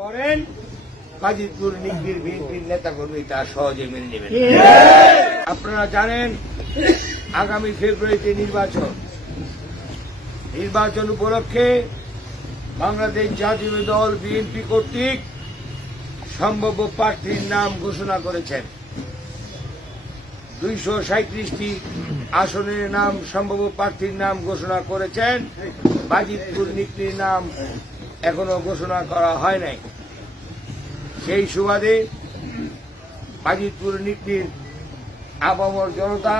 করেন বাজিতপুর নিকলির বিএনপির নেতা কর্মী তা সহজে মেনে নেবেন। আপনারা জানেন আগামী ফেব্রুয়ারিতে নির্বাচন উপলক্ষে বাংলাদেশ জাতীয় দল বিএনপি কর্তৃক সম্ভাব্য প্রার্থীর নাম ঘোষণা করেছেন। 237টি আসনের নাম সম্ভাব্য প্রার্থীর নাম ঘোষণা করেছেন। বাজিতপুর নিকলির নাম এখনো ঘোষণা করা হয় নাই। সেই সুবাদে বাজিতপুর নিকলির আপামর জনতা,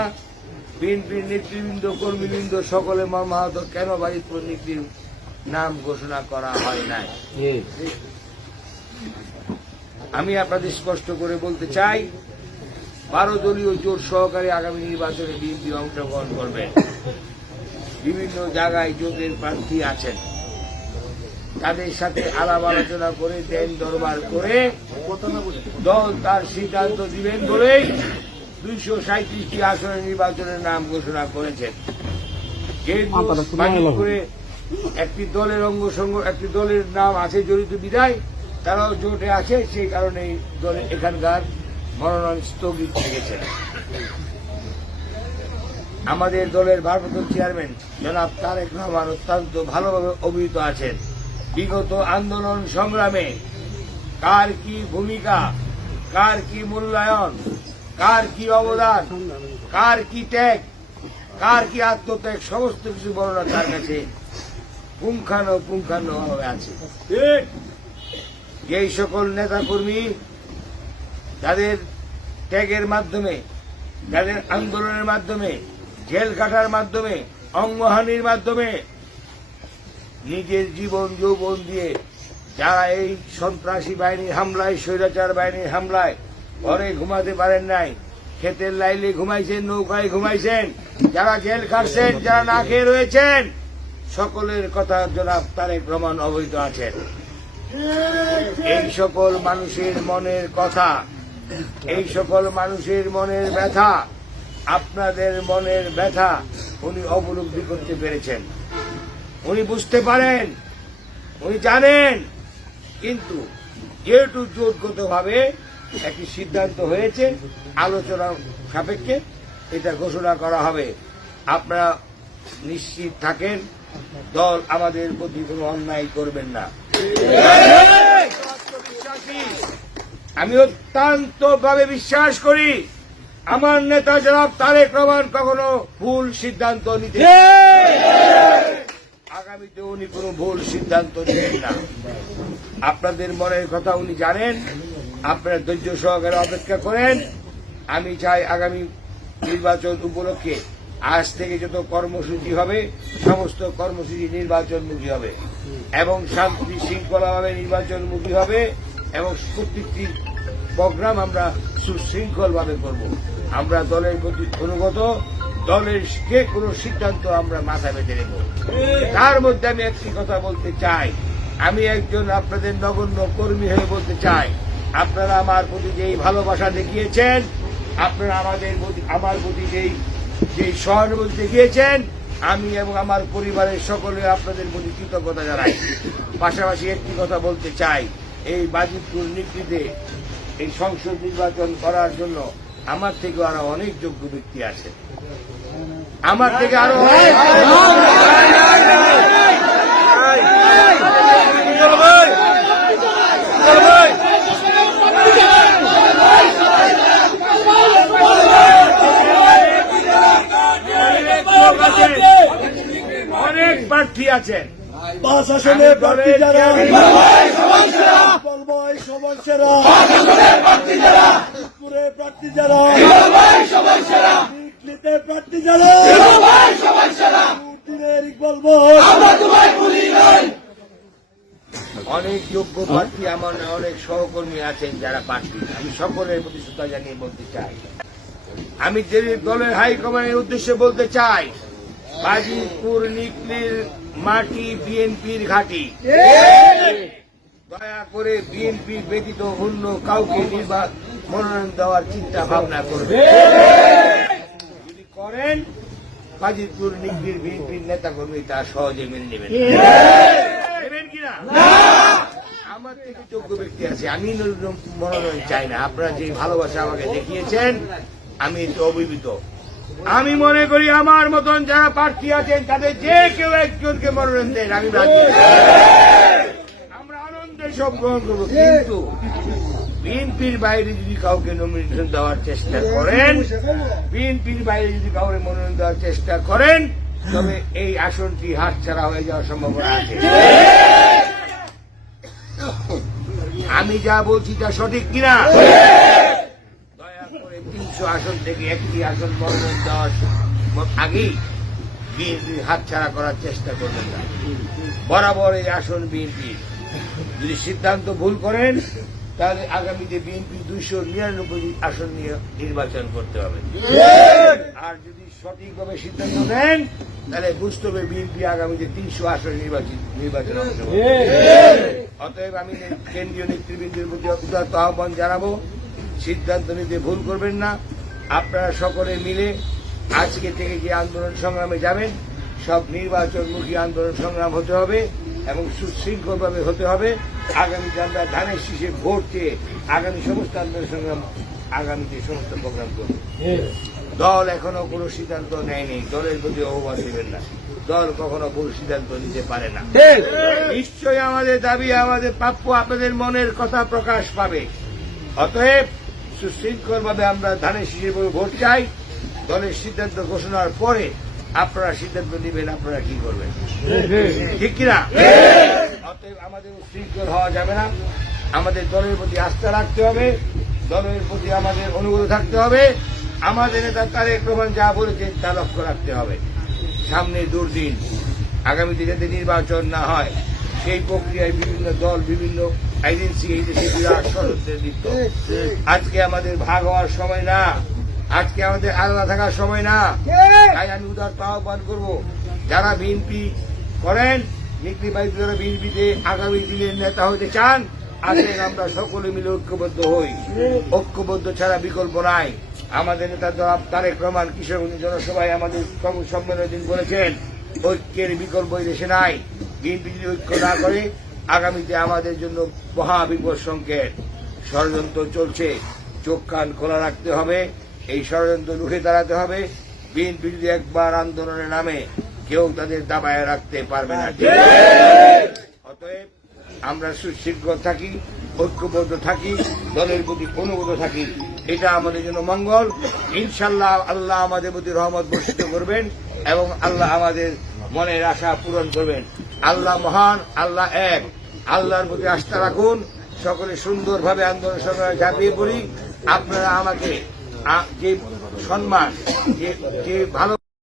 বিএনপির নেতৃবৃন্দ, কর্মীবৃন্দ সকলে মর্মাহত, কেন বাজিতপুর নিকলির নাম ঘোষণা করা হয় নাই। আমি আপনাদের স্পষ্ট করে বলতে চাই, 12 দলীয় জোট সহকারে আগামী নির্বাচনে বিএনপি অংশগ্রহণ করবে। বিভিন্ন জায়গায় জোটের প্রার্থী আছেন, তাদের সাথে আলাপ আলোচনা করে দেন দরবার করে দল তার সিদ্ধান্ত দিবেন বলেই 237টি আসনে নির্বাচনের নাম ঘোষণা করেছেন। যেহেতু বাজিতপুরে একটি দলের নাম আছে জড়িত বিদায় তারাও জোটে আছে, সেই কারণে দলের এখানকার মনোনয়ন স্থগিত থেকেছে। আমাদের দলের ভারপ্রাপ্ত চেয়ারম্যান জনাব তারেক রহমান অত্যন্ত ভালোভাবে অভিহিত আছেন। বিগত আন্দোলন সংগ্রামে কার কি ভূমিকা, কার কি মূল্যায়ন, কার কি অবদান, কার কি ত্যাগ, কার কি আত্মত্যাগ, সমস্ত কিছু বর্ণনা তার কাছে পুঙ্খানুপুঙ্খানুভাবে আছে। এই সকল নেতাকর্মী যাদের ত্যাগের মাধ্যমে, যাদের আন্দোলনের মাধ্যমে, জেল কাটার মাধ্যমে, অঙ্গহানির মাধ্যমে নিজের জীবন যৌবন দিয়ে যারা এই সন্ত্রাসী বাহিনীর হামলায়, স্বৈরাচার বাহিনীর হামলায় ঘরে ঘুমাতে পারেন নাই, ক্ষেতের লাইলে ঘুমাইছেন, নৌকায় ঘুমাইছেন, যারা জেল খাটছেন, যারা না খেয়ে রয়েছেন, সকলের কথা জনাব তারেক রহমান অবহিত আছেন। এই সকল মানুষের মনের কথা, এই সকল মানুষের মনের ব্যথা, আপনাদের মনের ব্যথা উনি উপলব্ধি করতে পেরেছেন, উনি বুঝতে পারেন, উনি জানেন। কিন্তু যেহেতু জোটগতভাবে একটি সিদ্ধান্ত হয়েছে, আলোচনা সাপেক্ষে এটা ঘোষণা করা হবে। আপনারা নিশ্চিত থাকেন, দল আমাদের প্রতি কোনো অন্যায় করবেন না। আমি অত্যন্ত ভাবে বিশ্বাস করি আমার নেতা জনাব তারেক রহমান কখনো ভুল সিদ্ধান্ত নিতে, আগামীতে উনি কোনো ভুল সিদ্ধান্ত নেবেন না। আপনাদের মনের কথা উনি জানেন, আপনারা ধৈর্য সহকারে অপেক্ষা করেন। আমি চাই আগামী নির্বাচন উপলক্ষে আজ থেকে যত কর্মসূচি হবে সমস্ত কর্মসূচি নির্বাচনমুখী হবে এবং শান্তি শৃঙ্খলাভাবে নির্বাচনমুখী হবে এবং প্রত্যেকটি প্রোগ্রাম আমরা সুশৃঙ্খলভাবে করব। আমরা দলের প্রতি অনুগত, দলের যে কোনো সিদ্ধান্ত আমরা মাথা বেঁধে নেব। তার মধ্যে আমি একটি কথা বলতে চাই, আমি একজন আপনাদের নগণ্য কর্মী হয়ে বলতে চাই, আপনারা আমার প্রতি যেই ভালোবাসা দেখিয়েছেন, আপনারা আমার প্রতি যেই সহানুভূতি দেখিয়েছেন, আমি এবং আমার পরিবারের সকলে আপনাদের প্রতি কৃতজ্ঞতা জানাই। পাশাপাশি একটি কথা বলতে চাই, এই বাজিতপুর নিকলিতে এই সংসদ নির্বাচন করার জন্য আমার থেকে আরো অনেক যোগ্য ব্যক্তি আছে, আমার থেকে আরো অনেক প্রার্থী আছেন। 5 আসনে প্রার্থী যারা পুরে প্রার্থী যারা নিকলিতে প্রার্থী যারা অনেক যোগ্য প্রার্থী, আমার অনেক সহকর্মী আছেন যারা প্রার্থী। আমি সকলের প্রতি শ্রদ্ধা জানিয়ে বলতে চাই, আমি দলের হাইকমান্ডের উদ্দেশ্যে বলতে চাই, বাজিতপুর নিকলির মাটি বিএনপির ঘাঁটি। দয়া করে বিএনপি ব্যতীত অন্য কাউকে মনোনয়ন দেওয়ার চিন্তা ভাবনা করবে। যদি করেন, বাজিতপুর নিকলির বিএনপির নেতা কর্মী তা সহজে মেনে নেবেন কিনা? আমার থেকে যোগ্য ব্যক্তি আছে, আমি মনোনয়ন চাই না। আপনারা যে ভালোবাসা আমাকে দেখিয়েছেন, আমি একটু অভিভূত। আমি মনে করি আমার মতন যারা প্রার্থী আছেন তাদের যে কেউ একজনকে মনোনয়ন দেন, আমি রাজি আছি। আমরা আনন্দে সব গ্রহণ করবো, কিন্তু বিএনপির বাইরে যদি কাউকে নমিনেশন দেওয়ার চেষ্টা করেন, বিএনপির বাইরে যদি কাউকে মনোনয়ন দেওয়ার চেষ্টা করেন, তবে এই আসনটি হাতছাড়া হয়ে যাওয়ার সম্ভাবনা আছে। আমি যা বলছি তা সঠিক কিনা? দয়া করে 300 আসন থেকে একটি আসন মনোনয়ন দেওয়ার আগেই বিএনপি হাতছাড়া করার চেষ্টা করবেন না। বরাবর এই আসন বিএনপি, যদি সিদ্ধান্ত ভুল করেন তাহলে আগামীতে বিএনপি 299 আসন নিয়ে নির্বাচন করতে হবে। আর যদি সঠিকভাবে সিদ্ধান্ত নেন তাহলে বুঝতে হবে বিএনপি আগামীতে 300 আসন নির্বাচন অংশ নেবে। অতএব আমি কেন্দ্রীয় নেতৃবৃন্দের প্রতি উদাত্ত আহ্বান জানাবো, সিদ্ধান্ত নিতে ভুল করবেন না। আপনারা সকলে মিলে আজকে থেকে যে আন্দোলন সংগ্রামে যাবেন, সব নির্বাচনমুখী আন্দোলন সংগ্রাম হতে হবে এবং সুশৃঙ্খলভাবে হতে হবে। আগামীতে আমরা ধানের শীষে ভোট চেয়ে আগামী সমস্ত আন্দোলন সংগ্রাম আগামীতে সমস্ত প্রোগ্রাম করব। দল এখনো কোনো সিদ্ধান্ত নেয়নি, দলের প্রতি অবমান দেবেন না। দল কখনো ভুল সিদ্ধান্ত নিতে পারে না। নিশ্চয়ই আমাদের দাবি, আমাদের প্রাপ্য আপনাদের মনের কথা প্রকাশ পাবে। অতএব সুশৃঙ্খলভাবে আমরা ধানের শীষে ভোট চাই। দলের সিদ্ধান্ত ঘোষণার পরে আপনারা সিদ্ধান্ত নেবেন আপনারা কি করবেন, ঠিক কিনা? অতএব আমাদের উশৃঙ্খল হওয়া যাবে না। আমাদের দলের প্রতি আস্থা রাখতে হবে, দলের প্রতি আমাদের অনুগত থাকতে হবে। আমাদের নেতা তারেক রহমান যা বলেছেন তা লক্ষ্য রাখতে হবে। সামনে দুর্দিন, আগামীতে যাতে নির্বাচন না হয় সেই প্রক্রিয়ায় বিভিন্ন দল, বিভিন্ন এজেন্সি এই দেশে বিরাট ষড়যন্ত্রের লিপ্ত। আজকে আমাদের ভাগ হওয়ার সময় না, আজকে আমাদের আলাদা থাকার সময় না। তাই আমি উদার আহ্বান করব, যারা বিএনপি করেন, নির্বাচিত যারা বিএনপিতে আগামী দিনের নেতা হতে চান, আসেন আমরা সকলে মিলে ঐক্যবদ্ধ হই। ঐক্যবদ্ধ ছাড়া বিকল্প নাই। আমাদের নেতা জনাব তারেক রহমান কিশোরগঞ্জ জনসভায় আমাদের সম্মেলনের দিন বলেছেন, ঐক্যের বিকল্প এই দেশে নাই। বিএনপি যদি ঐক্য না করে আগামীতে আমাদের জন্য মহা বিপদ সংকেত। ষড়যন্ত্র চলছে, চোখ কান খোলা রাখতে হবে, এই ষড়যন্ত্র রুখে দাঁড়াতে হবে। বিএনপি যদি একবার আন্দোলনের নামে কেউ তাদের দাবায় রাখতে পারবে না। অতএব আমরা সুশৃঙ্খল থাকি, ঐক্যবদ্ধ থাকি, দলের প্রতি অনুগত থাকি, এটা আমাদের জন্য মঙ্গল। ইনশাল্লাহ আল্লাহ আমাদের প্রতি রহমত বর্ষিত করবেন এবং আল্লাহ আমাদের মনের আশা পূরণ করবেন। আল্লাহ মহান, আল্লাহ এক। আল্লাহর প্রতি আস্থা রাখুন, সকলে সুন্দরভাবে আন্দোলন সংগ্রামে ঝাঁপিয়ে পড়ি। আপনারা আমাকে যে সম্মান, যে ভালো